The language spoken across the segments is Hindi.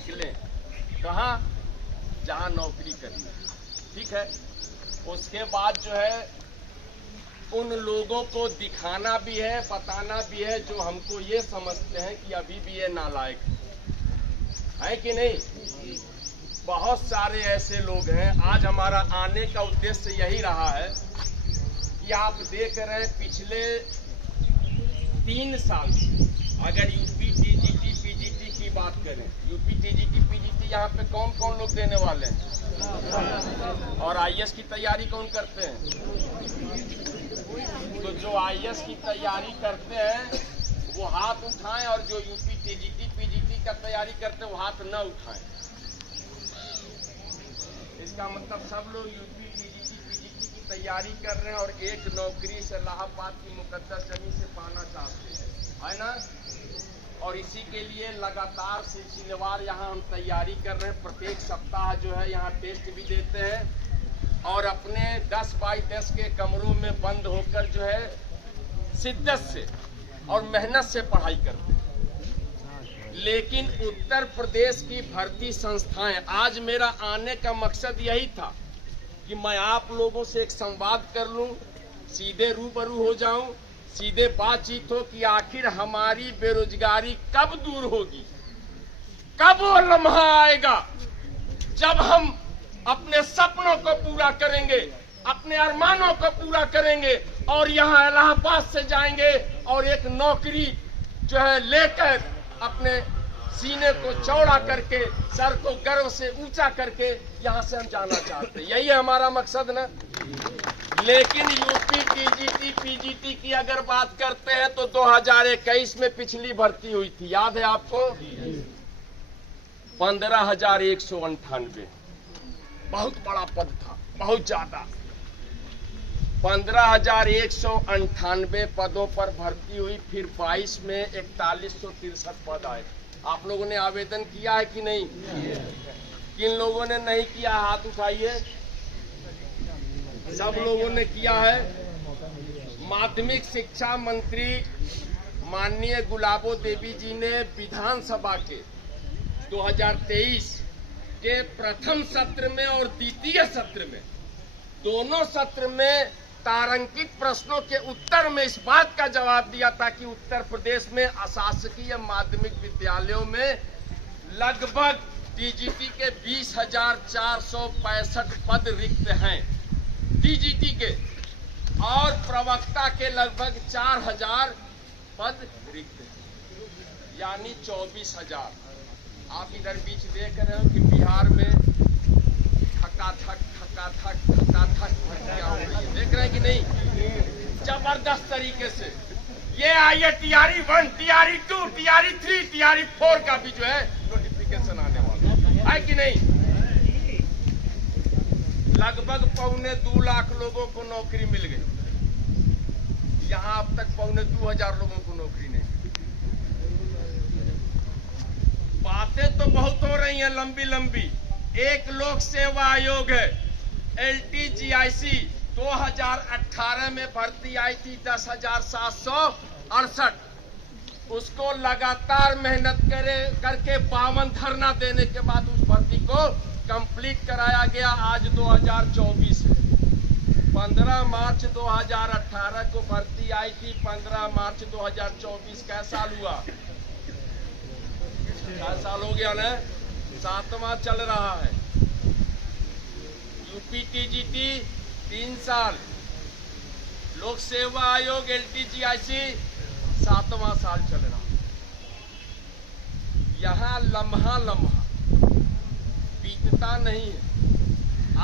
निकले कहाँ, जहाँ नौकरी करनी है। ठीक है, उसके बाद जो है उन लोगों को दिखाना भी है, बताना भी है जो हमको ये समझते हैं कि अभी भी ये नालायक है कि नहीं। बहुत सारे ऐसे लोग हैं। आज हमारा आने का उद्देश्य यही रहा है कि आप देख रहे हैं पिछले 3 साल से अगर यूपी टीजीटी पीजीटी की बात करें, यूपी टीजीटी पीजीटी यहाँ पे कौन कौन लोग देने वाले हैं, और आईएएस की तैयारी कौन करते हैं। तो जो आईएएस की तैयारी करते हैं वो हाथ उठाएं, और जो यूपी टीजीटी पीजीटी का तैयारी करते हैं वो हाथ न उठाएं। इसका मतलब सब लोग यूपी टीजीटी पीजीटी की तैयारी कर रहे हैं और एक नौकरी से इलाहाबाद की मुकद्दस जमीन से पाना चाहते हैं, है ना। और इसी के लिए लगातार सिलसिलेवार यहाँ हम तैयारी कर रहे हैं। प्रत्येक सप्ताह जो है यहाँ टेस्ट भी देते हैं और अपने 10 बाई 10 के कमरों में बंद होकर जो है शिद्दत से और मेहनत से पढ़ाई करते हैं। लेकिन उत्तर प्रदेश की भर्ती संस्थाएं, आज मेरा आने का मकसद यही था कि मैं आप लोगों से एक संवाद कर लूं, सीधे रूबरू हो जाऊं, सीधे बातचीत हो कि आखिर हमारी बेरोजगारी कब दूर होगी, कब वो लम्हा आएगा जब हम अपने सपनों को पूरा करेंगे, अपने अरमानों को पूरा करेंगे और यहाँ इलाहाबाद से जाएंगे और एक नौकरी जो है लेकर अपने सीने को चौड़ा करके, सर को गर्व से ऊंचा करके यहाँ से हम जाना चाहते हैं। यही है हमारा मकसद ना। लेकिन यूपी टीजीटी पीजीटी की अगर बात करते हैं तो 2021 में पिछली भर्ती हुई थी, याद है आपको, 15,198। बहुत बड़ा पद था, बहुत ज्यादा। 15,198 पदों पर भर्ती हुई। फिर 22 में 4163 पद आए। आप लोगों ने आवेदन किया है कि नहीं? किन लोगों ने नहीं किया, हाथ उठाइए। सब लोगों ने किया है। माध्यमिक शिक्षा मंत्री माननीय गुलाबो देवी जी ने विधानसभा के 2023 के प्रथम सत्र में और द्वितीय सत्र में, दोनों सत्र में तारांकित प्रश्नों के उत्तर में इस बात का जवाब दिया था कि उत्तर प्रदेश में अशासकीय माध्यमिक विद्यालयों में लगभग टीजीटी के 20,465 पद रिक्त हैं, टीजीटी के, और प्रवक्ता के लगभग 4,000 पद रिक्त हैं, यानी 24,000। आप इधर बीच देख रहे हो कि बिहार में थक भर्तियां हो रही है, देख रहे हैं कि नहीं, जबरदस्त तरीके से। ये आई है टीआरई 1, टीआरई 2, टीआरई 3, टीआरई 4 का भी जो है नोटिफिकेशन आने वाला है कि नहीं। लगभग 2.25 लाख लोगों को नौकरी मिल गई। यहाँ अब तक 2,200 लोगों को नौकरी नहीं मिली। बातें तो बहुत हो रही हैं लंबी लंबी। एक लोक सेवा आयोग है LTGIC, 2018 में भर्ती आई थी 10,768। उसको लगातार मेहनत करके 52 धरना देने के बाद उस भर्ती को कंप्लीट कराया गया। आज 2024 है। 15 मार्च 2018 को भर्ती आई थी, 15 मार्च 2024 क्या साल हुआ? 4 साल हो गया ना, 7वां चल रहा है। यूपी टीजीटी 3 साल, लोक सेवा आयोग LTGIC 7वां साल चल रहा है। यहाँ लम्हा बीतता नहीं है।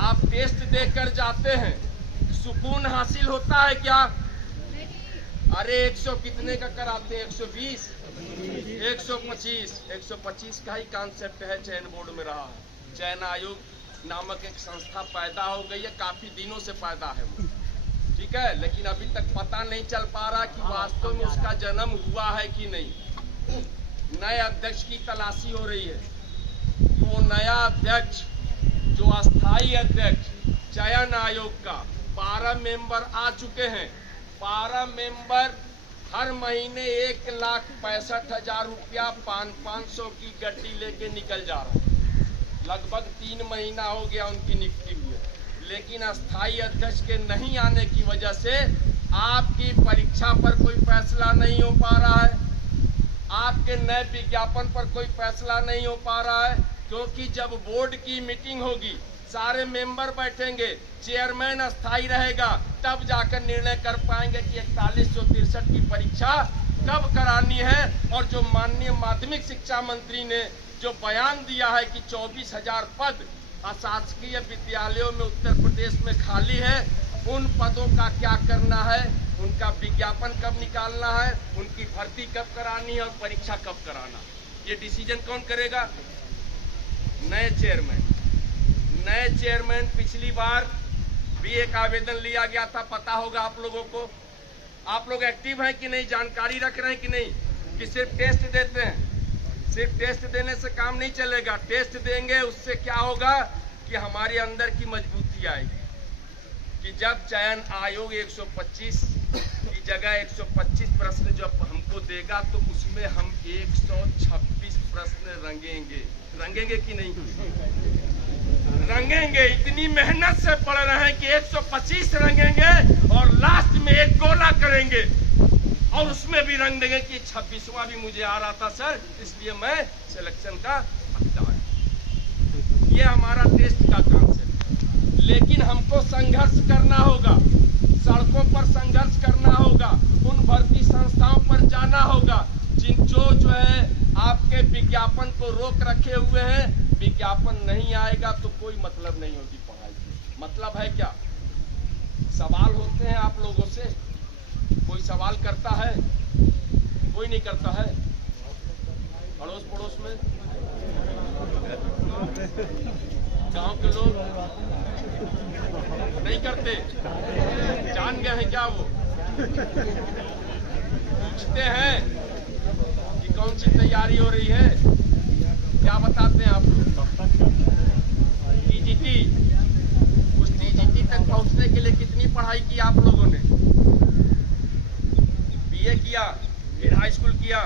आप टेस्ट देकर जाते हैं, सुकून हासिल होता है क्या? अरे 100 कितने का कराते हैं? 120, 125 का ही कॉन्सेप्ट है, चयन बोर्ड में रहा है। चयन आयोग नामक एक संस्था पैदा हो गई है, काफी दिनों से पैदा है वो, ठीक है, लेकिन अभी तक पता नहीं चल पा रहा कि वास्तव में उसका जन्म हुआ है कि नहीं। नए अध्यक्ष की तलाशी हो रही है। वो नया अध्यक्ष, जो अस्थायी अध्यक्ष चयन आयोग का, 12 मेंबर आ चुके हैं। 12 मेंबर हर महीने 1,65,000 रुपया 500 की गड्डी लेके निकल जा रहा है। लगभग 3 महीना हो गया उनकी नियुक्ति हुए, लेकिन अस्थायी अध्यक्ष के नहीं आने की वजह से आपकी परीक्षा पर कोई फैसला नहीं हो पा रहा है, आपके नए विज्ञापन पर कोई फैसला नहीं हो पा रहा है, क्योंकि जब बोर्ड की मीटिंग होगी, सारे मेंबर बैठेंगे, चेयरमैन अस्थायी रहेगा, तब जाकर निर्णय कर पाएंगे कि 4163 की परीक्षा कब करानी है। और जो माननीय माध्यमिक शिक्षा मंत्री ने जो बयान दिया है कि 24,000 पद अशासकीय विद्यालयों में उत्तर प्रदेश में खाली है, उन पदों का क्या करना है, उनका विज्ञापन कब निकालना है, उनकी भर्ती कब करानी है और परीक्षा कब कराना, ये डिसीजन कौन करेगा? नए चेयरमैन। पिछली बार भी एक आवेदन लिया गया था, पता होगा आप लोगों को। आप लोग एक्टिव हैं कि नहीं, जानकारी रख रहे हैं कि नहीं, कि सिर्फ टेस्ट देते हैं? सिर्फ टेस्ट देने से काम नहीं चलेगा। टेस्ट देंगे, उससे क्या होगा कि हमारे अंदर की मजबूती आएगी, कि जब चयन आयोग 125 की जगह 125 प्रश्न जब हमको देगा तो उसमें हम 126 प्रश्न रंगेंगे कि नहीं? रंगेंगे। इतनी मेहनत से पढ़ रहे हैं कि 125 रंगेंगे और लास्ट में एक गोला करेंगे और उसमें भी रंग देंगे कि 26वां भी मुझे आ रहा था सर, इसलिए मैं सिलेक्शन का हकदार। ये हमारा टेस्ट का कॉन्सेप्ट। लेकिन हमको संघर्ष करना होगा, सड़कों पर संघर्ष करना होगा, उन भर्ती संस्थाओं पर जाना होगा जो है आपके विज्ञापन को रोक रखे हुए हैं। विज्ञापन नहीं आएगा तो कोई मतलब नहीं होगी पढ़ाई की। मतलब है क्या? सवाल होते हैं आप लोगों से, कोई सवाल करता है? कोई नहीं करता है। अड़ोस पड़ोस में गांव के लोग नहीं करते, जान गए हैं क्या? वो पूछते हैं कि कौन सी तैयारी हो रही है, क्या बताते हैं आप लोग? टीजीटी। उस टीजीटी तक पहुंचने के लिए कितनी पढ़ाई की आप लोगों ने? बीए किया, फिर हाई स्कूल किया,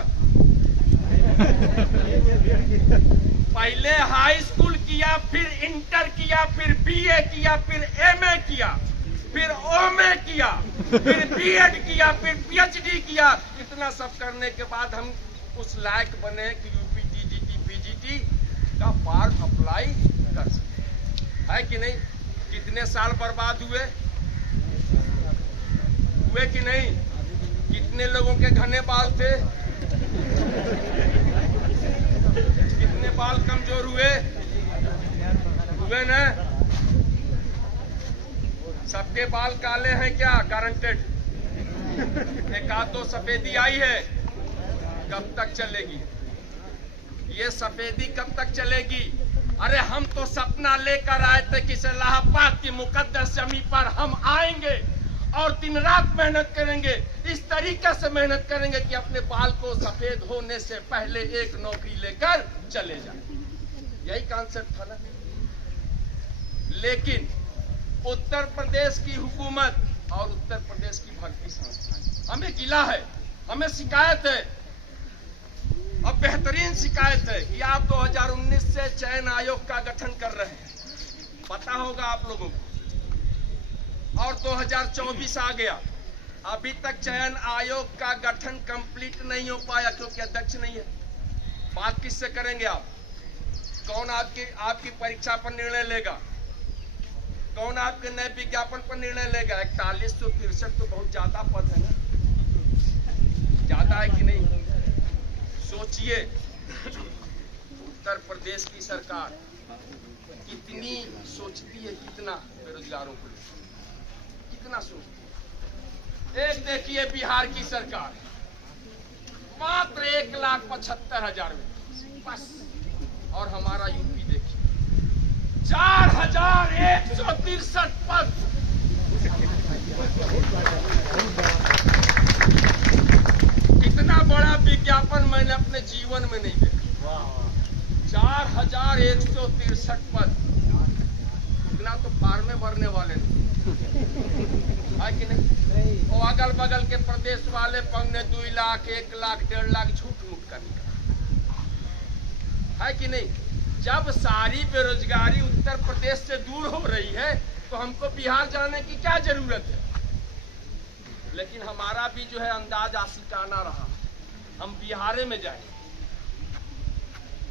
पहले हाई स्कूल किया, फिर इंटर किया, फिर बीए किया, फिर एमए किया, फिर ओमए किया, फिर बीएड किया, फिर पीएचडी किया। इतना सब करने के बाद हम उस लायक बने कि यूपी टीजीटी पीजीटी का फॉर्म अप्लाई कर सके, है कि नहीं? कितने साल बर्बाद हुए कि नहीं? कितने लोगों के घने बाल थे, कितने बाल कमजोर हुए ना? सबके बाल काले हैं क्या? गारंटेड। एक आध दो सफेदी आई है, कब तक चलेगी ये सफेदी? कब तक चलेगी? अरे हम तो सपना लेकर आए थे कि इलाहाबाद की मुकद्दस जमी पर हम आएंगे और दिन रात मेहनत करेंगे, इस तरीके से मेहनत करेंगे कि अपने बाल को सफेद होने से पहले एक नौकरी लेकर चले जाएं। यही कॉन्सेप्ट था ना। लेकिन उत्तर प्रदेश की हुकूमत और उत्तर प्रदेश की भर्ती संस्थाएं, हमें गिला है, हमें शिकायत है, अब बेहतरीन शिकायत है कि आप 2019 से चयन आयोग का गठन कर रहे हैं, पता होगा आप लोगों को, और 2024 आ गया, अभी तक चयन आयोग का गठन कंप्लीट नहीं हो पाया क्योंकि अध्यक्ष नहीं है। बात किससे करेंगे आप? कौन आपकी परीक्षा पर निर्णय लेगा? कौन आपके नए विज्ञापन पर निर्णय लेगा? 4163 तो बहुत ज्यादा पद है ना, ज्यादा है कि नहीं? सोचिए, उत्तर प्रदेश की सरकार कितनी सोचती है, कितना बेरोजगारों को, कितना सोचती है। एक देखिए बिहार की सरकार, मात्र 1,75,000 में बस, और हमारा यूपी देखिए 4,163 पद। इतना बड़ा विज्ञापन मैंने अपने जीवन में नहीं देखा। 4,163 पद। इतना तो फार्मे भरने वाले नहीं है कि नहीं। और अगल बगल के प्रदेश वाले 2 लाख 1 लाख 1.5 लाख झूठ मूठ का निकाला है कि नहीं। जब सारी बेरोजगारी उत्तर प्रदेश से दूर हो रही है तो हमको बिहार जाने की क्या जरूरत है। लेकिन हमारा भी जो है अंदाज आशिकाना रहा, हम बिहार में जाएंगे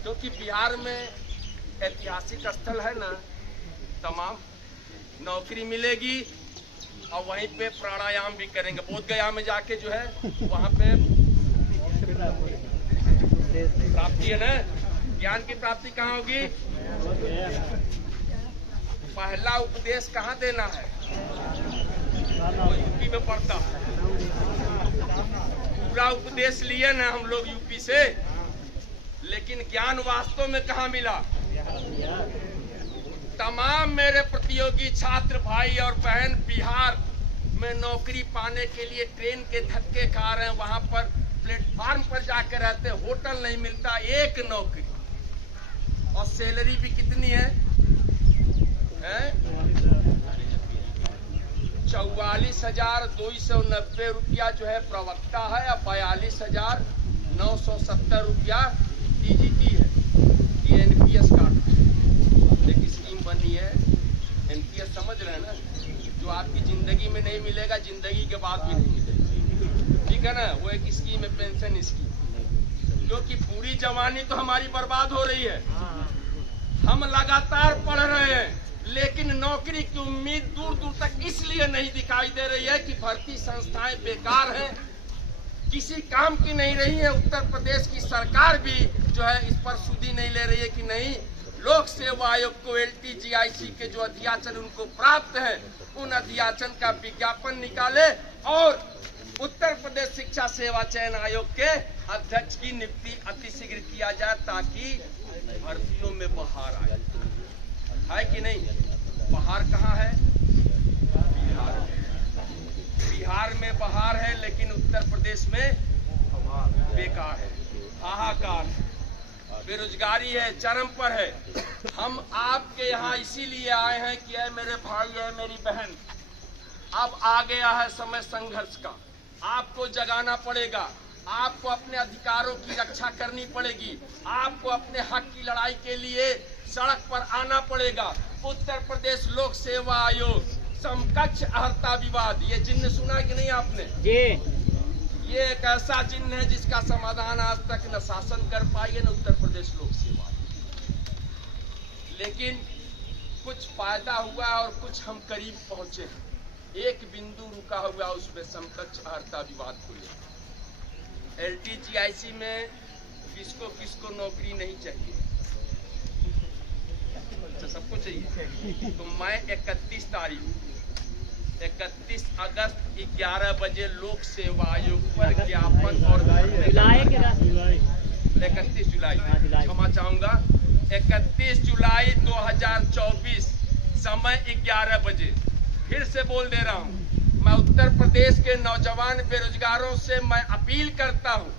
क्योंकि बिहार में ऐतिहासिक स्थल है ना, तमाम नौकरी मिलेगी और वहीं पे प्राणायाम भी करेंगे। बोध गया में जाके जो है वहां पे प्राप्ति है ना, ज्ञान की प्राप्ति कहाँ होगी। पहला उपदेश कहाँ देना है, वो यूपी में पड़ता है। पूरा उपदेश लिए ना हम लोग यूपी से, लेकिन ज्ञान वास्तव में कहाँ मिला। तमाम मेरे प्रतियोगी छात्र भाई और बहन बिहार में नौकरी पाने के लिए ट्रेन के धक्के खा रहे हैं, वहां पर प्लेटफार्म पर जाकर रहते, होटल नहीं मिलता, एक नौकरी और सैलरी भी कितनी है 44,290 रुपया जो है प्रवक्ता है और 42,970 रुपया टीजीटी है। ये एनपीएस कार्ड एक स्कीम बनी है, एनपीएस समझ रहे हैं ना, जो आपकी जिंदगी में नहीं मिलेगा, जिंदगी के बाद भी नहीं मिलेगा, ठीक है ना। वो एक स्कीम है, पेंशन स्कीम, क्योंकि पूरी जवानी तो हमारी बर्बाद हो रही है। हम लगातार पढ़ रहे हैं लेकिन नौकरी की उम्मीद दूर दूर तक इसलिए नहीं दिखाई दे रही है कि भर्ती संस्थाएं बेकार हैं, किसी काम की नहीं रही है। उत्तर प्रदेश की सरकार भी जो है इस पर सुधि नहीं ले रही है कि नहीं, लोक सेवा आयोग को LTGIC के जो अध्याचन उनको प्राप्त है, उन अध्याचन का विज्ञापन निकाले और उत्तर प्रदेश शिक्षा सेवा चयन आयोग के अध्यक्ष की नियुक्ति अतिशीघ्र किया जाए ताकि भर्तियों में बहार आए, है कि नहीं। बहार कहाँ है, बिहार में। बिहार में बहार है लेकिन उत्तर प्रदेश में बेकार है, हाहाकार है, बेरोजगारी है, चरम पर है। हम आपके यहाँ इसीलिए आए हैं कि है मेरे भाई है मेरी बहन, अब आ गया है समय संघर्ष का, आपको जगाना पड़ेगा, आपको अपने अधिकारों की रक्षा करनी पड़ेगी, आपको अपने हक की लड़ाई के लिए सड़क पर आना पड़ेगा। उत्तर प्रदेश लोक सेवा आयोग समकक्ष अर्हता विवाद, ये चिन्ह सुना कि नहीं आपने जी? ये एक ऐसा चिन्ह है जिसका समाधान आज तक न शासन कर पाई है न उत्तर प्रदेश लोक सेवा आयोग। लेकिन कुछ फायदा हुआ और कुछ हम करीब पहुंचे हैं, एक बिंदु रुका हुआ, उसमें समकक्ष अर्हता विवाद को लेकर। LTGIC में किसको किसको नौकरी नहीं चाहिए, सबको चाहिए। तो मैं 31 अगस्त 11 बजे लोक सेवा आयोग पर ज्ञापन और 31 जुलाई क्षमा चाहूंगा, 31 जुलाई 2024 समय 11 बजे फिर से बोल दे रहा हूं, मैं उत्तर प्रदेश के नौजवान बेरोजगारों से मैं अपील करता हूं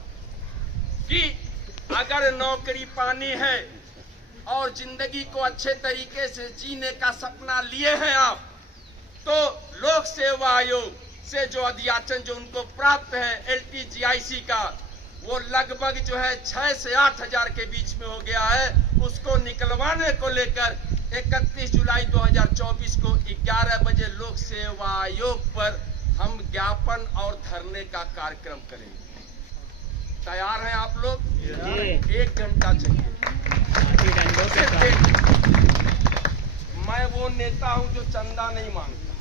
कि अगर नौकरी पानी है और जिंदगी को अच्छे तरीके से जीने का सपना लिए हैं आप, तो लोक सेवा आयोग से जो अध्याचन जो उनको प्राप्त है LTGIC का, वो लगभग जो है 6 से 8 हजार के बीच में हो गया है। उसको निकलवाने को लेकर 31 जुलाई 2024 को 11 बजे लोक सेवा आयोग पर हम ज्ञापन और धरने का कार्यक्रम करेंगे। तैयार हैं आप लोग? 1 घंटा चाहिए। मैं वो नेता हूं जो चंदा नहीं मांगता,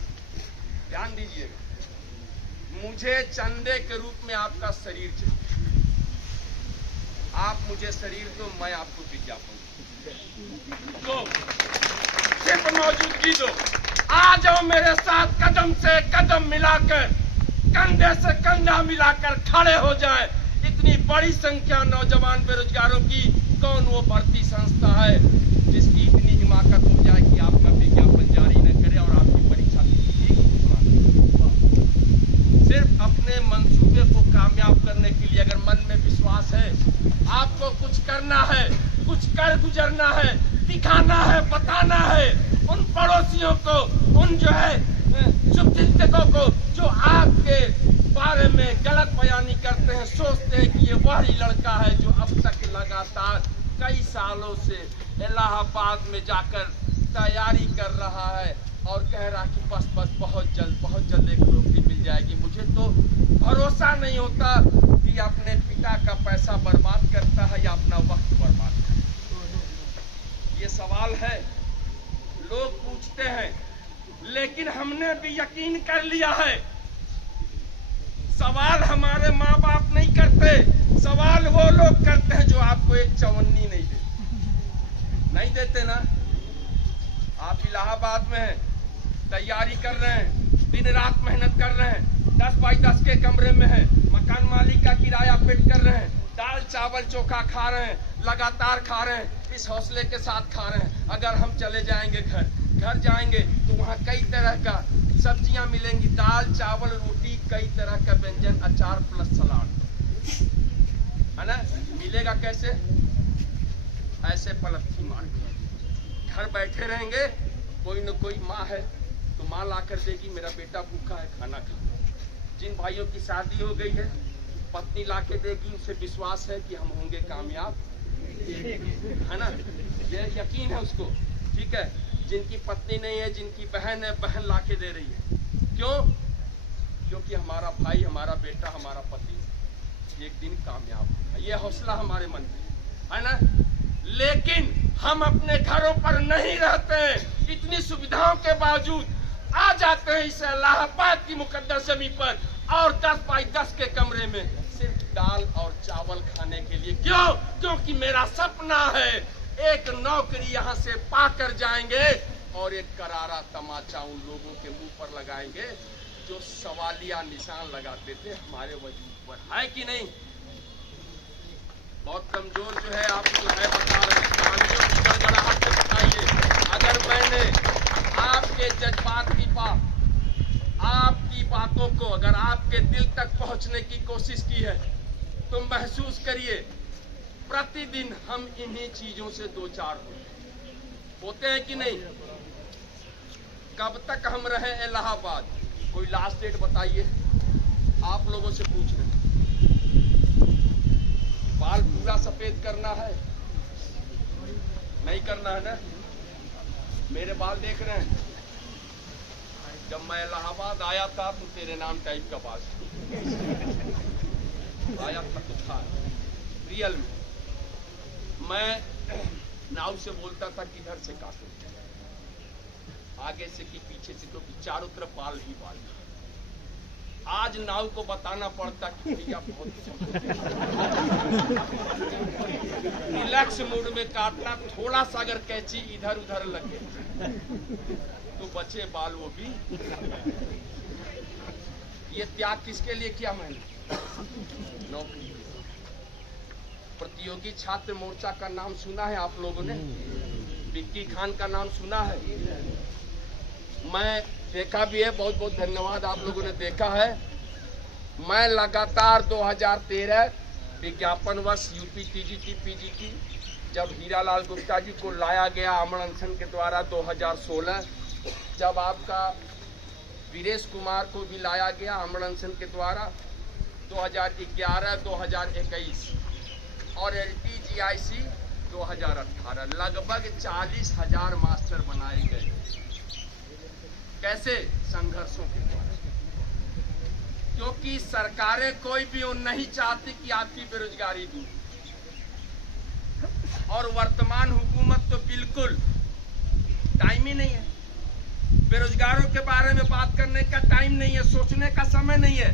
ध्यान दीजिएगा। मुझे चंदे के रूप में आपका शरीर चाहिए, आप मुझे शरीर दो, मैं आपको विज्ञापन दो, सिर्फ मौजूदगी दो। आ जाओ मेरे साथ, कदम से कदम मिलाकर, कंधे से कंधा मिलाकर खड़े हो जाए। इतनी बड़ी संख्या नौजवान बेरोजगारों की कौन वो भर्ती संस्था है जिसकी इतनी हिमाकत हो जाए कि आपका विज्ञापन जारी न करे और आपकी परीक्षा सिर्फ अपने मंसूबे को कामयाब करने के लिए। अगर मन में विश्वास है, आपको कुछ करना है, कुछ कर गुजरना है, दिखाना है, बताना है, उन पड़ोसियों को, उन जो है शुभचिंतकों को जो आपके बारे में गलत बयानी करते हैं, सोचते हैं कि ये वही लड़का है जो अब तक लगातार कई सालों से इलाहाबाद में जाकर तैयारी कर रहा है और कह रहा कि बस बहुत जल्द एक नौकरी मिल जाएगी। मुझे तो भरोसा नहीं होता कि अपने पिता का पैसा बर्बाद करता है या अपना वक्त बर्बाद करता है। ये सवाल है, लोग पूछते हैं, लेकिन हमने भी यकीन कर लिया है। सवाल हमारे माँ बाप नहीं करते, सवाल वो लोग करते हैं जो आपको एक चवन्नी नहीं देते ना। आप इलाहाबाद में हैं, तैयारी कर रहे हैं, दिन रात मेहनत कर रहे हैं, 10 बाई 10 के कमरे में हैं, मकान मालिक का किराया पेड कर रहे हैं, दाल चावल चोखा खा रहे हैं, लगातार खा रहे हैं, इस हौसले के साथ खा रहे हैं। अगर हम चले जाएंगे घर जाएंगे तो वहाँ कई तरह का सब्जियां मिलेंगी, दाल चावल रोटी, कई तरह का व्यंजन, अचार प्लस सलाद, है ना। मिलेगा कैसे? ऐसे पलथी मार के घर बैठे रहेंगे, कोई न कोई माँ है तो माँ ला कर देगी, मेरा बेटा भूखा है खाना खा। जिन भाइयों की शादी हो गई है, पत्नी ला के देगी, उसे विश्वास है कि हम होंगे कामयाब, है ना, ये यकीन है उसको, ठीक है। जिनकी पत्नी नहीं है, जिनकी बहन है, बहन ला के दे रही है। क्यों? क्योंकि हमारा भाई, हमारा बेटा, हमारा पति एक दिन कामयाब होगा, ये हौसला हमारे मन में है ना। लेकिन हम अपने घरों पर नहीं रहते, इतनी सुविधाओं के बावजूद आ जाते हैं इस इलाहाबाद की मुकद्दस जमीन पर और 10 बाई 10 के कमरे में सिर्फ दाल और चावल खाने के लिए। क्यों? क्योंकि मेरा सपना है एक नौकरी यहाँ से पाकर जाएंगे और एक करारा तमाचा उन लोगों के मुंह पर लगाएंगे जो सवालिया निशान लगाते थे हमारे वजूद पर, है कि नहीं। बहुत कमजोर जो है आप जो है बता रहे हैं, कहानियों की गड़गड़ाहट से बताइए। अगर मैंने आपके जज्बात की आपकी बातों को अगर आपके दिल तक पहुंचने की कोशिश की है तो महसूस करिए, प्रतिदिन हम इन्हीं चीजों से दो चार होते हैं कि नहीं। कब तक हम रहे इलाहाबाद? कोई लास्ट डेट बताइए, आप लोगों से पूछ रहे हैं। बाल पूरा सफेद करना है? नहीं करना है ना। मेरे बाल देख रहे हैं, जब मैं इलाहाबाद आया था तो तेरे नाम टाइप का बाल आया था, तो था रियल में। मैं नाव से बोलता था किधर से काटो, आगे से कि पीछे से, क्योंकि चारों तरफ बाल ही बाल। आज नाव को बताना पड़ता कि भैया बहुत रिलैक्स मूड में काटना, थोड़ा सा अगर कैंची इधर उधर लगे तो बचे बाल वो भी। ये त्याग किसके लिए किया मैंने? नौकरी। प्रतियोगी छात्र मोर्चा का नाम सुना है आप लोगों ने? विक्की खान का नाम सुना है? मैं देखा भी है, बहुत बहुत धन्यवाद आप लोगों ने देखा है। मैं लगातार 2013 विज्ञापनवश यूपी टीजीटी पीजीटी, जब हीरालाल गुप्ता जी को लाया गया अमर अनशन के द्वारा 2016, जब आपका वीरेश कुमार को भी लाया गया अमर अनशन के द्वारा 2011, 2021 और LTGIC 2018, लगभग 40,000 मास्टर बनाए गए। कैसे? संघर्षों के द्वारा। क्योंकि सरकारें कोई भी नहीं चाहती कि आपकी बेरोजगारी दूर, और वर्तमान हुकूमत तो बिल्कुल टाइम ही नहीं है, बेरोजगारों के बारे में बात करने का टाइम नहीं है, सोचने का समय नहीं है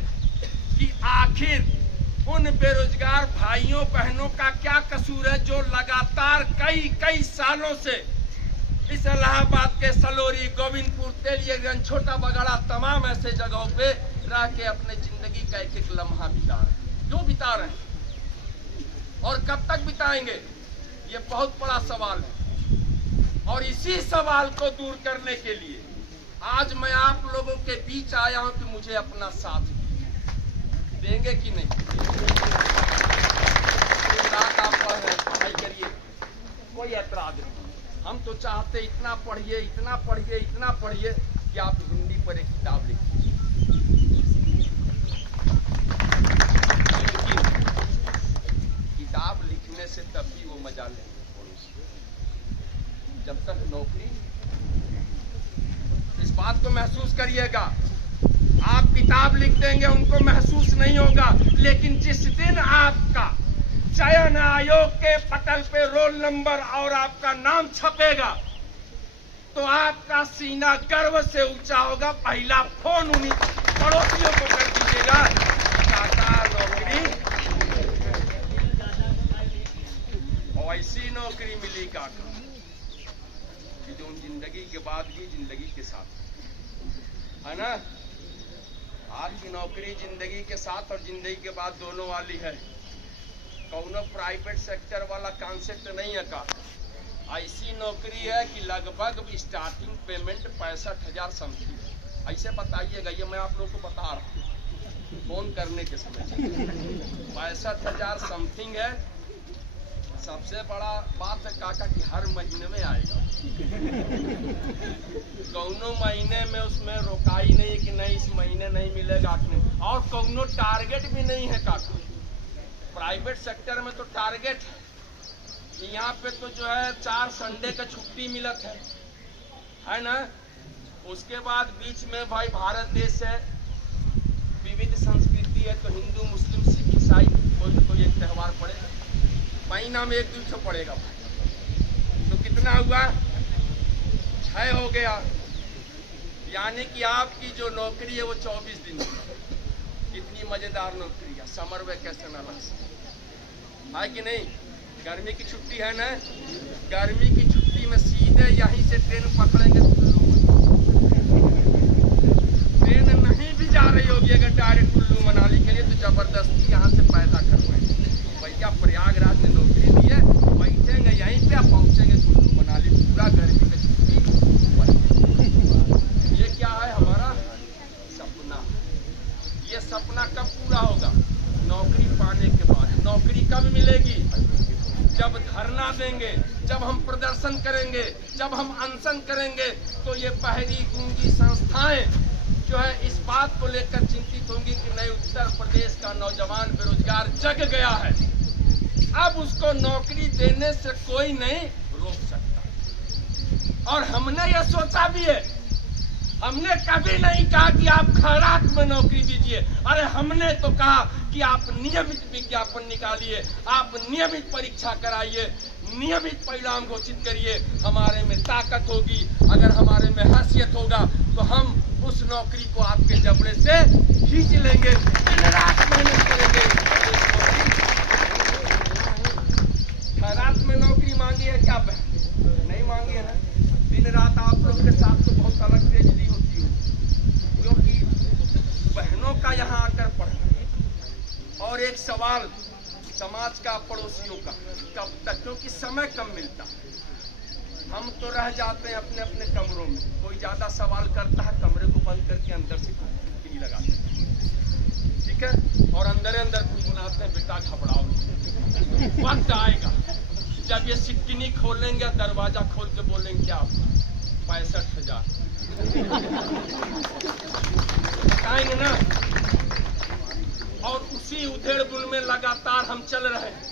कि आखिर उन बेरोजगार भाइयों बहनों का क्या कसूर है जो लगातार कई सालों से इस इलाहाबाद के सलोरी, गोविंदपुर, तेलियागंज, छोटा बगड़ा, तमाम ऐसे जगहों पे रह के अपने जिंदगी का एक एक लम्हा बिता रहे हैं। क्यों बिता रहे हैं और कब तक बिताएंगे, ये बहुत बड़ा सवाल है। और इसी सवाल को दूर करने के लिए आज मैं आप लोगों के बीच आया हूं कि मुझे अपना साथ देंगे कि नहीं। रात आप पढ़ रहे, पढ़ाई करिए, कोई ऐतराज नहीं। हम तो चाहते इतना पढ़िए, इतना पढ़िए, इतना पढ़िए कि आप हिंदी पर एक किताब लिखिए। लेकिन किताब लिखने से तब भी वो मजा लेंगे जब तक नौकरी। इस बात को महसूस करिएगा, आप किताब लिख देंगे उनको महसूस नहीं होगा, लेकिन जिस दिन आपका चयन आयोग के पटल पे रोल नंबर और आपका नाम छपेगा तो आपका सीना गर्व से ऊंचा होगा। पहला फोन उन्हीं पड़ोसियों को कर दीजिएगा, काका नौकरी, और ऐसी नौकरी मिली काका कि जो जिंदगी के बाद भी जिंदगी के साथ है ना। आपकी नौकरी जिंदगी के साथ और जिंदगी के बाद दोनों वाली है। कौनो प्राइवेट सेक्टर वाला कॉन्सेप्ट नहीं है का। ऐसी नौकरी है कि लगभग स्टार्टिंग पेमेंट 65,000 समथिंग। ऐसे बताइएगा, ये मैं आप लोग को बता रहा हूँ फोन करने के समय 65,000 समथिंग है। सबसे बड़ा बात है काका कि हर महीने में आएगा। कौनो महीने में उसमें रोकाई नहीं कि नहीं इस महीने नहीं मिलेगा, और कौनो टारगेट भी नहीं है काका। प्राइवेट सेक्टर में तो टारगेट है, यहाँ पे तो जो है 4 संडे का छुट्टी मिलत है ना। उसके बाद बीच में भाई भारत देश है, विविध संस्कृति है, तो हिंदू मुस्लिम सिख ईसाई कोई एक त्यौहार पड़ेगा, महीना में 1 दिन से पड़ेगा भाई। तो कितना हुआ, 6 हो गया। यानी कि आपकी जो नौकरी है वो 24 दिन की। कितनी मजेदार नौकरी है, समर वेकेशन अलग से है कि नहीं। गर्मी की छुट्टी है ना, गर्मी की छुट्टी में सीधे यहीं से ट्रेन पकड़ेंगे कुल्लू मनाली। ट्रेन नहीं भी जा रही होगी अगर डायरेक्ट कुल्लू मनाली के लिए, तो जबरदस्ती यहाँ से पैदा करवाएंगे। भैया प्रयागराज में नौकरी दी है, बैठेंगे यहीं पे, आप पहुंचेंगे कुल्लू मनाली। पूरा गर्मी की छुट्टी। ये क्या है, हमारा सपना। ये सपना कब पूरा होगा, नौकरी पाने के बाद। नौकरी कब मिलेगी, जब धरना देंगे, जब हम प्रदर्शन करेंगे, जब हम अनशन करेंगे, तो ये बहरी गूंगी संस्थाएं जो है इस बात को लेकर चिंतित होंगी कि नए उत्तर प्रदेश का नौजवान बेरोजगार जग गया है, अब उसको नौकरी देने से कोई नहीं रोक सकता। और हमने ये सोचा भी है, हमने कभी नहीं कहा कि आप खैरात में नौकरी दीजिए। अरे हमने तो कहा कि आप नियमित विज्ञापन निकालिए, आप नियमित परीक्षा कराइए, नियमित परिणाम घोषित करिए। हमारे में ताकत होगी, अगर हमारे में हैसियत होगा तो हम उस नौकरी को आपके जबड़े से खींच लेंगे, दिन रात मेहनत करेंगे। खैरात में नौकरी मांगी है क्या बहन? नहीं मांगी है ना। दिन रात आप लोग के साथ तो बहुत अलग ट्रेजेडी होती है, क्योंकि बहनों का यहाँ आकर पढ़ना। और एक सवाल समाज का, पड़ोसियों का, कब तक, क्योंकि समय कम मिलता। हम तो रह जाते हैं अपने अपने कमरों में। कोई ज्यादा सवाल करता है, कमरे को बंद करके अंदर से कुंडी लगाते हैं, ठीक है, और अंदर बुलाते हैं, बेटा घबराओ, वक्त आएगा जब ये सिक्किनी खोलेंगे, दरवाजा खोल के बोलेंगे क्या 65,000 बताएंगे ना। और उसी उधेड़-बुन में लगातार हम चल रहे हैं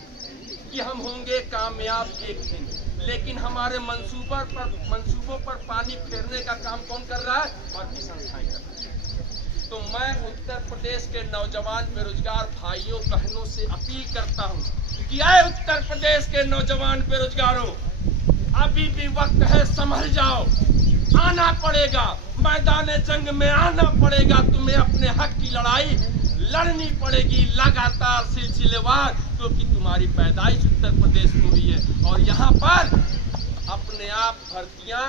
कि हम होंगे कामयाब एक दिन, लेकिन हमारे मंसूबों पर पानी फेरने का काम कौन कर रहा है, बाकी संस्थाएं कर रही है। तो मैं उत्तर प्रदेश के नौजवान बेरोजगार भाइयों बहनों से अपील करता हूं कि आए उत्तर प्रदेश के नौजवान बेरोजगारों, अभी भी वक्त है, संभल जाओ। आना पड़ेगा, मैदान जंग में आना पड़ेगा। तुम्हें अपने हक की लड़ाई लड़नी पड़ेगी लगातार, सिलसिलेवार, क्योंकि तुम्हारी पैदाइश उत्तर प्रदेश में हुई है और यहाँ पर अपने आप भर्तियां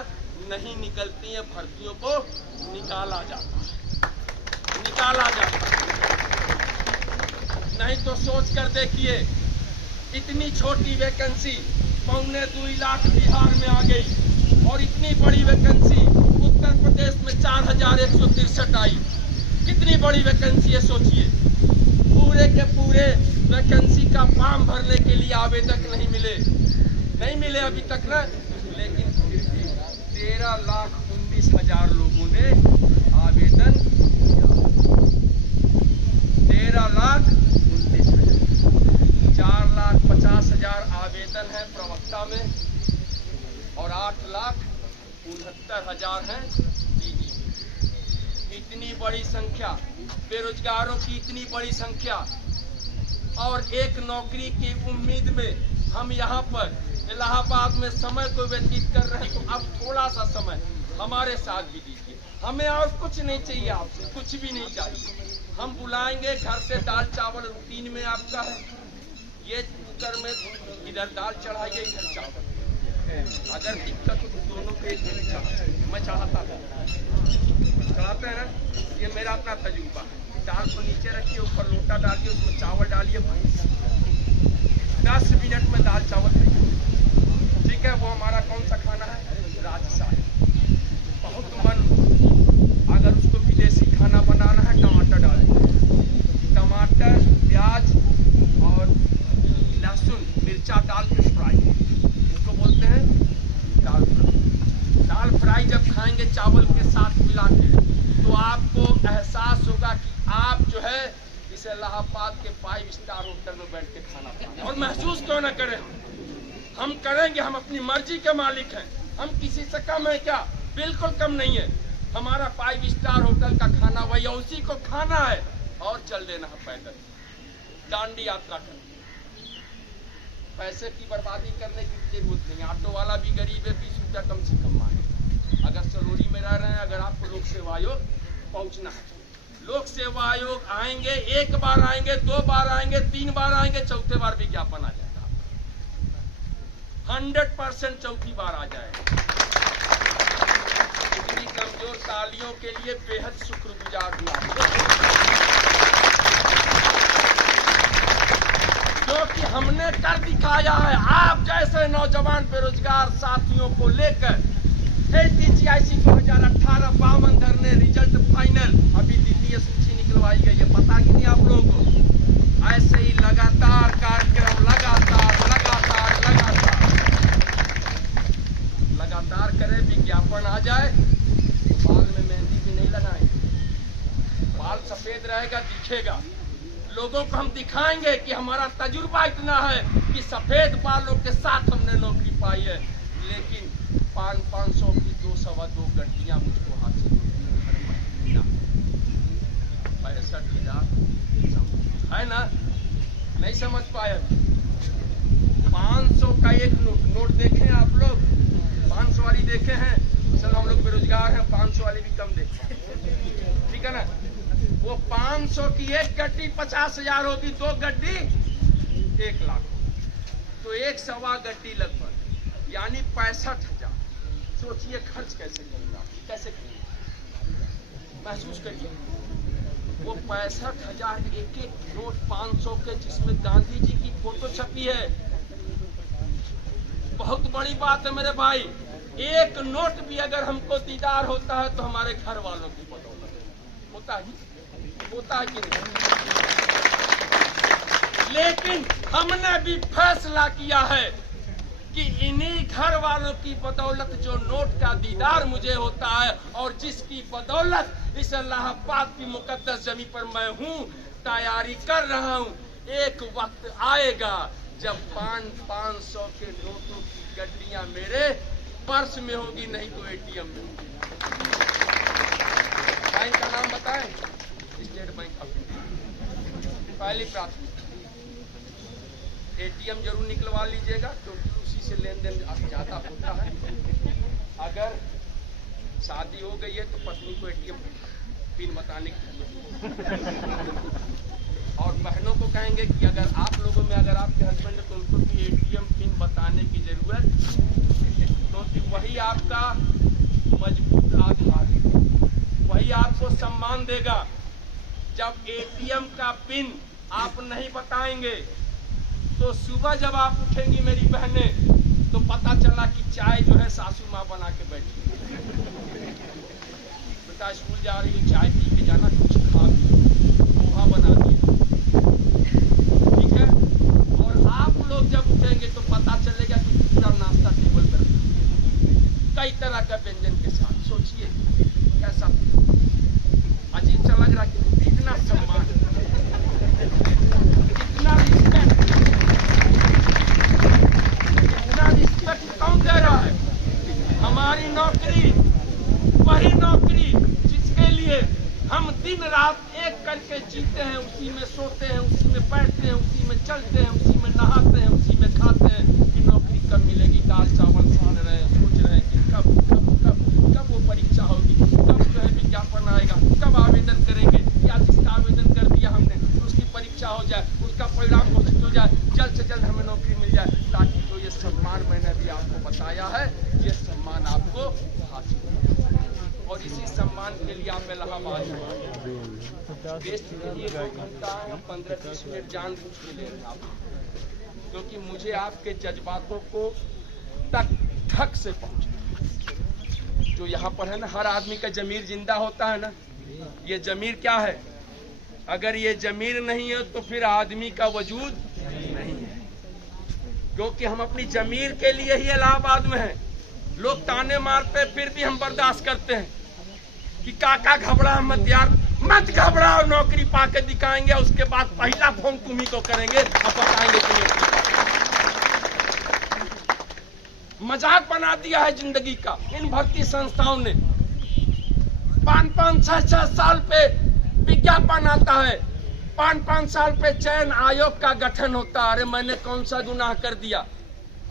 नहीं निकलती हैं, भर्तियों को निकाला जाता है, निकाला जाता है। नहीं तो सोच कर देखिए, इतनी छोटी वैकेंसी 2.25 लाख बिहार में आ गई, और इतनी बड़ी वैकेंसी उत्तर प्रदेश में 4,163 आई। कितनी बड़ी वैकेंसी है सोचिए। पूरे के पूरे वैकेंसी का फॉर्म भरने के लिए आवेदक नहीं मिले अभी तक ना, लेकिन 13,19,000 लोगों ने आवेदन किया। 13,19,000, 4,50,000 आवेदन है प्रवक्ता में और 8,69,000 हैं DG। इतनी बड़ी संख्या बेरोजगारों की, इतनी बड़ी संख्या और एक नौकरी की उम्मीद में हम यहाँ पर इलाहाबाद में समय को व्यतीत कर रहे हैं। तो अब थोड़ा सा समय हमारे साथ भी दीजिए, हमें और कुछ नहीं चाहिए, आपसे कुछ भी नहीं चाहिए। हम बुलाएंगे घर से, दाल चावल रूटीन में आपका है, ये कुकर में इधर दाल चढ़ाइए, इधर चावल। अगर दिक्कत हो तो दोनों पे एक मैं चढ़ाता था, चढ़ाते हैं ना, ये मेरा अपना तजुर्बा है। दाल को नीचे रखिए, ऊपर लोटा डालिए, उसमें चावल डालिए, 10 मिनट में दाल चावल तैयार। ठीक है, वो हमारा कौन सा खाना है? राजशाही। बहुत मन, अगर उसको विदेशी खाना बनाना है, टमाटर डालेंगे, टमाटर, प्याज और लहसुन मिर्चा डाल के फ्राई, उसको बोलते हैं दाल फ्राई। दाल फ्राई जब खाएंगे चावल के साथ मिला के, तो आपको एहसास होगा कि आप जो है इस इलाहाबाद के 5 स्टार होटल में बैठ के खाना खाएं। और महसूस क्यों ना करें, हम करेंगे, हम अपनी मर्जी के मालिक हैं। हम किसी से कम है क्या? बिल्कुल कम नहीं है। हमारा 5 स्टार होटल का खाना वही, उसी को खाना है और चल देना है पैदल, दांडी यात्रा कर। पैसे की बर्बादी करने की जरूरत नहीं। ऑटो वाला भी गरीब है, 20 रुपया कम से कम मांगे। अगर सलोरी में रह रहे हैं, अगर आपको लोक सेवा आयोग पहुंचना है, लोक सेवा आयोग आएंगे, 1 बार आएंगे, 2 बार आएंगे, 3 बार आएंगे, चौथे बार विज्ञापन आ जाएगा, 100% चौथी बार आ जाएगा। इतनी कमजोर तालियों के लिए बेहद शुक्रगुजार हूं, जो कि हमने कर दिखाया है। आप जैसे नौजवान बेरोजगार साथियों को लेकर ATGIC 2018 52 धरने, रिजल्ट फाइनल, अभी द्वितीय सूची निकलवाई गई है, पता कि नहीं आप लोगों को? ऐसे ही लगातार कार्यक्रम, लगातार करें, विज्ञापन आ जाए तो बाल में मेहंदी भी नहीं लगाएंगे, बाल सफेद रहेगा, दिखेगा। लोगों को हम दिखाएंगे कि हमारा तजुर्बा इतना है कि सफेद बालों के साथ हमने नौकरी पाई है। लेकिन 500 की 202 गड्डियां मुझको हासिल हुई हर महीना, 65,000 है ना? नहीं समझ पाए? 500 का एक नोट देखें आप लोग, 500 वाली देखे हैं? चलो हम लोग बेरोजगार हैं, 500 वाली भी कम देखें, ठीक है ना? वो 500 की एक गड्डी 50,000 होगी, 2 गड्डी 1 लाख, तो 1 सवा गड्डी लगभग, यानी 65,000। सोचिए खर्च कैसे करेगा, कैसे करेगा, महसूस करिए। वो 65,000 एक नोट 500 के, जिसमें गांधी जी की फोटो छपी है। बहुत बड़ी बात है मेरे भाई, एक नोट भी अगर हमको दीदार होता है तो हमारे घर वालों की बदौलत होता है कि नहीं? लेकिन हमने भी फैसला किया है कि इन्हीं घर वालों की बदौलत जो नोट का दीदार मुझे होता है और जिसकी बदौलत इस इलाहाबाद की मुकद्दस जमी पर मैं हूँ, तैयारी कर रहा हूँ, एक वक्त आएगा जब 500 के नोटों की गड्डियां मेरे पर्स में होगी, नहीं तो ATM में होगी। बैंक का नाम बताएं? State bank of India. पहली प्राथमिकता, ATM जरूर निकलवा लीजिएगा, क्योंकि उसी से लेन देन ज्यादा होता है। अगर शादी हो गई है तो पत्नी को ATM पिन बताने की जरूरत है। और बहनों को कहेंगे कि अगर आप लोगों में अगर आपके हस्बैंड है तो उनको भी ATM पिन बताने की जरूरत, क्योंकि वही आपका मजबूत आधार है, वही आपको सम्मान देगा। जब ATM का पिन आप नहीं बताएंगे तो सुबह जब आप उठेंगी मेरी बहनें, तो पता चला कि चाय जो है सासू माँ बना के बैठी, बेटा स्कूल जा रही है, चाय पी के जाना, कुछ खा पोहा बना दिया, ठीक है? और आप लोग जब उठेंगे तो पता चलेगा कि पूरा नाश्ता टेबल पर। कई तरह का व्यंजन के साथ। सोचिए कैसा अजीब सा लग रहा कि इतना सम्मान, इतना रिस्पेक्ट कौन दे रहा है? हमारी नौकरी, वही नौकरी जिसके लिए हम दिन रात एक करके जीते हैं, उसी में सोते हैं, उसी में बैठते हैं, उसी में चलते हैं, उसी में नहाते हैं, उसी में खाते हैं कि नौकरी कब मिलेगी। दाल चावल छान रहे हैं, सोच रहे हैं कि कब कब कब कब वो परीक्षा होगी, कब जो है विज्ञापन आएगा, कब आवेदन करेंगे, या जिसका आवेदन कर दिया हमने उसकी परीक्षा हो जाए, उसका परिणाम घोषित हो जाए, जल्द से जल्द हमें नौकरी मिल जाए, ताकि तो ये सम्मान मैंने भी आपको बताया है, ये सम्मान आपको हासिल हो। और इसी सम्मान के लिए आप इलाहाबाद देश के लिए 2 घंटा 15-20 मिनट जानबूझ के ले रहे आप, क्योंकि मुझे आपके जज्बातों को तक ठक से पहुंचे। जो यहाँ पर है ना, हर आदमी का जमीर जिंदा होता है ना, ये जमीर क्या है? अगर ये जमीर नहीं है तो फिर आदमी का वजूद नहीं है। क्योंकि हम अपनी जमीर के लिए ही इलाहाबाद में हैं। लोग ताने मारते फिर भी हम बर्दाश्त करते हैं कि काका घबरा मत यार, मत घबराओ, नौकरी पाके दिखाएंगे, उसके बाद पहला फोन तुम्ही को करेंगे और बताएंगे कि नौकरी। मजाक बना दिया है जिंदगी का इन भर्ती संस्थाओं ने। 5-5, 6-6 साल पे विज्ञापन आता है, 5-5 साल पे चयन आयोग का गठन होता है। अरे मैंने कौन सा गुनाह कर दिया?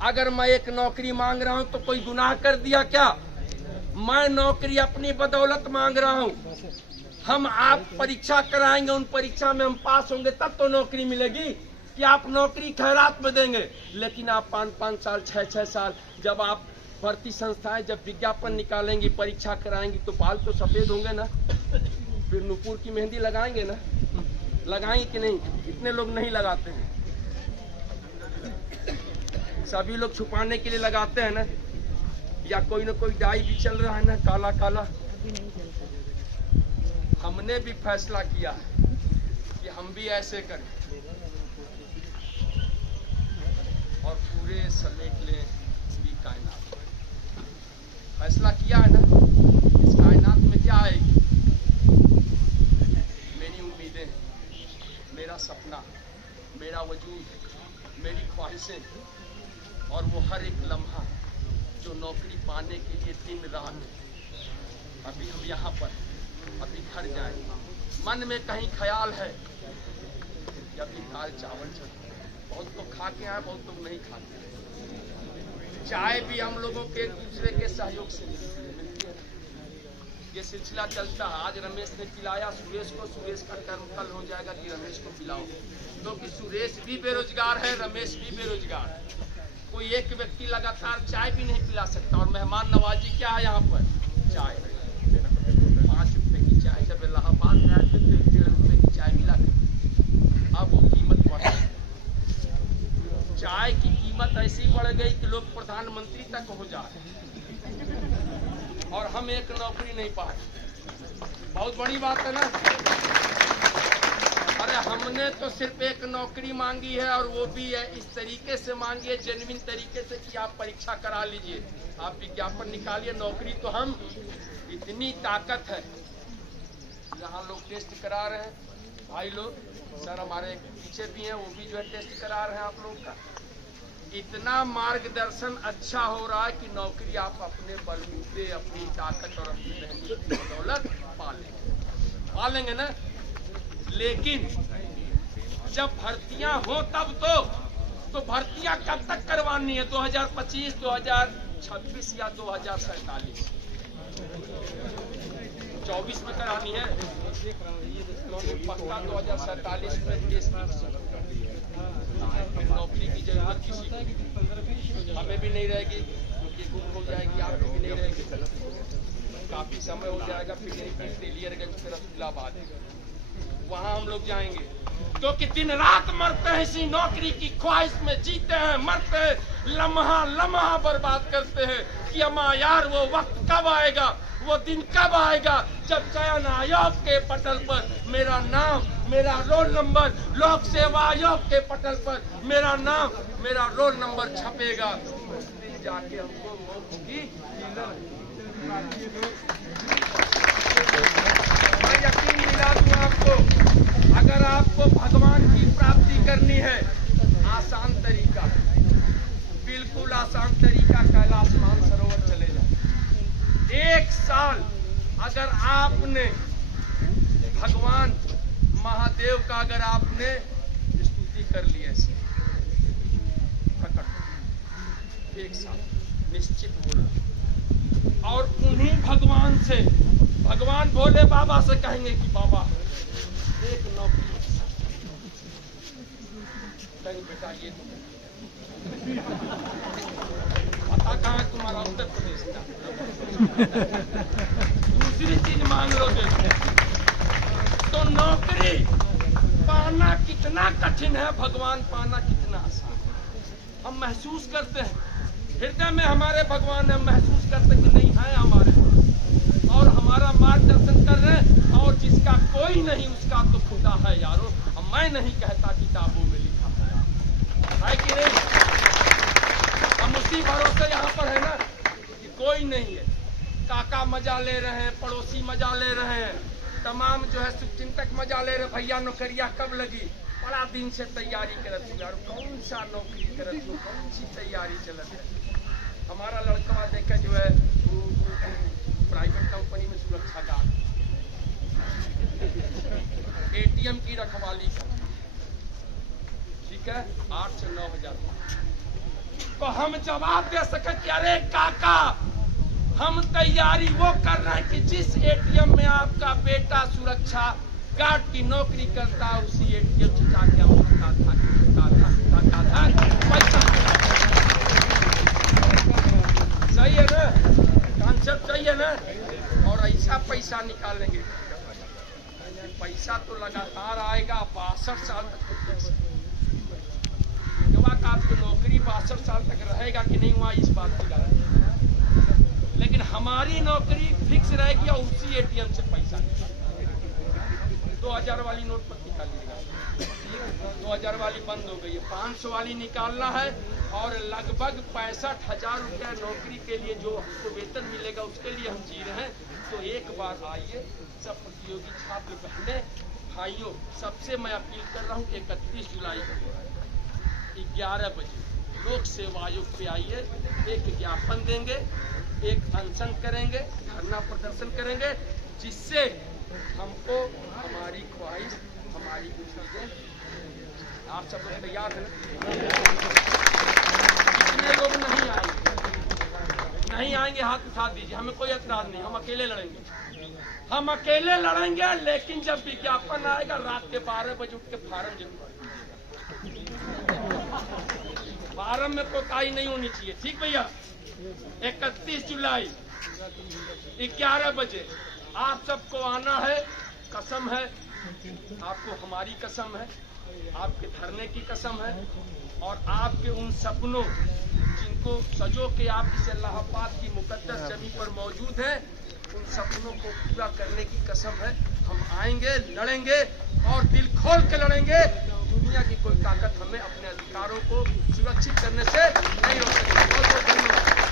अगर मैं एक नौकरी मांग रहा हूं तो कोई गुनाह कर दिया क्या? मैं नौकरी अपनी बदौलत मांग रहा हूं। हम आप परीक्षा कराएंगे, उन परीक्षा में हम पास होंगे तब तो नौकरी मिलेगी, कि आप नौकरी खैरात में देंगे। लेकिन आप 5-5 साल 6-6 साल जब आप भर्ती संस्थाएं जब विज्ञापन निकालेंगी, परीक्षा कराएंगी, तो बाल तो सफेद होंगे ना, फिर नुपुर की मेहंदी लगाएंगे ना, लगाएंगे कि नहीं? इतने लोग नहीं लगाते हैं, सभी लोग छुपाने के लिए लगाते हैं ना, या कोई ना कोई डाई भी चल रहा है ना, काला काला। हमने भी फैसला किया कि हम भी ऐसे करें और पूरे समेट लें पूरी कायनात। फैसला किया है ना, इस कायनात में क्या आएगी? मेरी उम्मीदें, मेरा सपना, मेरा वजूद, मेरी ख्वाहिशें और वो हर एक लम्हा जो नौकरी पाने के लिए दिन रात। अभी हम यहाँ पर, अभी घर जाएंगे, मन में कहीं ख्याल है कि अभी दाल चावल चल, बहुत तो खा के आए, बहुत लोग नहीं खाते। चाय भी हम लोगों के एक दूसरे के सहयोग से मिलती है। ये सिलसिला चलता है। आज रमेश ने पिलाया सुरेश को, सुरेश का टर्म कल हो जाएगा कि रमेश को पिलाओ, क्योंकि सुरेश भी बेरोजगार है, रमेश भी बेरोजगार है। कोई एक व्यक्ति लगातार चाय भी नहीं पिला सकता। और मेहमान नवाजी क्या है यहाँ पर? चाय। 5 रुपए की चाय जब इलाहाबाद में आते थे 1.5 रुपए की चाय मिला, अब वो कीमत बढ़ गई। चाय की कीमत ऐसी बढ़ गई कि लोग प्रधानमंत्री तक हो जा रहे, और हम एक नौकरी नहीं पाए। बहुत बड़ी बात है ना। अरे हमने तो सिर्फ एक नौकरी मांगी है, और वो भी है इस तरीके से मांगी है, जेन्युइन तरीके से, कि आप परीक्षा करा लीजिए, आप विज्ञापन निकालिए, नौकरी तो हम। इतनी ताकत है। यहाँ लोग टेस्ट करा रहे हैं, भाई लोग, सर हमारे पीछे भी हैं, वो भी जो है टेस्ट करा रहे हैं आप लोग का। इतना मार्गदर्शन अच्छा हो रहा है कि नौकरी आप अपने बलबूते, अपनी ताकत और अपनी मेहनत की बदौलत पालेंगे ना। लेकिन जब भर्तियां हो तब तो भर्तियां कब तक करवानी है? 2025, 2026 या 2047? 24 में करानी है, पक्का 2047 में देश की नौकरी की जरूरत किसी को, हमें भी नहीं रहेगी, क्योंकि गुम हो जाएगी, आपकी भी नहीं रहेगी, काफी समय हो जाएगा। फिर नहीं तेलियरगंज से रसूलाबाद, वहां हम लोग जाएंगे, क्योंकि दिन रात मरते हैं इसी नौकरी की ख्वाहिश में, जीते हैं, मरते हैं, लम्हा लम्हा बर्बाद करते हैं कि अम्मा यार वो वक्त कब आएगा, वो दिन कब आएगा जब चयन आयोग के पटल पर मेरा नाम, मेरा रोल नंबर, लोक सेवा आयोग के पटल पर मेरा नाम, मेरा रोल नंबर छपेगा। जाके हमको मोक्ष की मैं यकीन दिला दूं आपको, अगर आपको भगवान की प्राप्ति करनी है, आसान तरीका, बिल्कुल आसान तरीका, कैलाश मानसरोवर चले जाओ। 1 साल अगर आपने भगवान महादेव का अगर आपने स्तुति कर ली ऐसे प्रकट, 1 साल निश्चित हो रहा। और उन्हीं भगवान से, भगवान भोले बाबा से कहेंगे कि बाबा एक नौकरी, कहीं बेटा ये पता कहाँ है तुम्हारा, उत्तर प्रदेश का, दूसरी चीज मांग लो देते। तो नौकरी पाना कितना कठिन है, भगवान पाना कितना आसान है। हम महसूस करते हैं हृदय में हमारे भगवान, हम महसूस करते कि नहीं है हमारे और हमारा मार्गदर्शन कर रहे हैं, और जिसका कोई नहीं उसका तो खुदा है यारो। मैं नहीं कहता किताबों में लिखा है कि नहीं, हम उसी भरोसे यहाँ पर है ना कि कोई नहीं है। काका मजा ले रहे हैं, पड़ोसी मजा ले रहे हैं, तमाम जो है शुभचिंतक मजा ले रहे, भैया नौकरिया कब लगी, बड़ा दिन से तैयारी करत हुआ, कौन सा नौकरी करत हुआ, कौन सी तैयारी चलत है। हमारा लड़का देखा जो है प्राइवेट कंपनी में सुरक्षा गार्ड, एटीएम की रखवाली का, ठीक है, 8 से 9 हजार। तो हम जवाब दे सके कि अरे काका, हम तैयारी वो कर रहे हैं कि जिस एटीएम में आपका बेटा सुरक्षा गार्ड की नौकरी करता है, उसी एटीएम से जाके हम पैसा। सही है ना, कॉन्सेप्ट सही है ना। और ऐसा पैसा निकालेंगे, पैसा तो लगातार आएगा 62 साल तक। जवाब आपकी नौकरी 62 साल तक रहेगा कि नहीं, वहाँ इस बात की गारंटी, लेकिन हमारी नौकरी फिक्स रहेगी और उसी एटीएम से पैसा निकालेंगे। 2000 वाली नोट पर निकालिएगा, 2000 वाली बंद हो गई है, 500 वाली निकालना है। और लगभग 65,000 रुपया नौकरी के लिए जो हमको वेतन मिलेगा उसके लिए हम जी रहे हैं। तो एक बार आइए सब प्रतियोगी छात्र बहने भाइयों, सबसे मैं अपील कर रहा हूँ कि 31 जुलाई को 11 बजे लोक सेवा आयोग पे आइए, एक ज्ञापन देंगे, एक अनशन करेंगे, धरना प्रदर्शन करेंगे, जिससे हमको हमारी ख्वाहिश, हमारी उम्मीदें, आप सब लोग तैयार हैं? कितने लोग नहीं आएंगे हाथ उठा दीजिए, हमें कोई एतराज नहीं, हम अकेले लड़ेंगे, हम अकेले लड़ेंगे। लेकिन जब विज्ञापन आएगा रात के 12 बजे उठ के फार्म जरूर, फार्म में कोताही नहीं होनी चाहिए, ठीक भैया। 31 जुलाई 11 बजे आप सबको आना है, कसम है आपको, हमारी कसम है, आपके धरने की कसम है, और आपके उन सपनों जिनको सजो के आप इस इलाहाबाद की मुकद्दस जमीन पर मौजूद हैं, उन सपनों को पूरा करने की कसम है। हम आएंगे, लड़ेंगे और दिल खोल के लड़ेंगे। दुनिया की कोई ताकत हमें अपने अधिकारों को सुरक्षित करने से नहीं रोक सकती। बहुत बहुत धन्यवाद।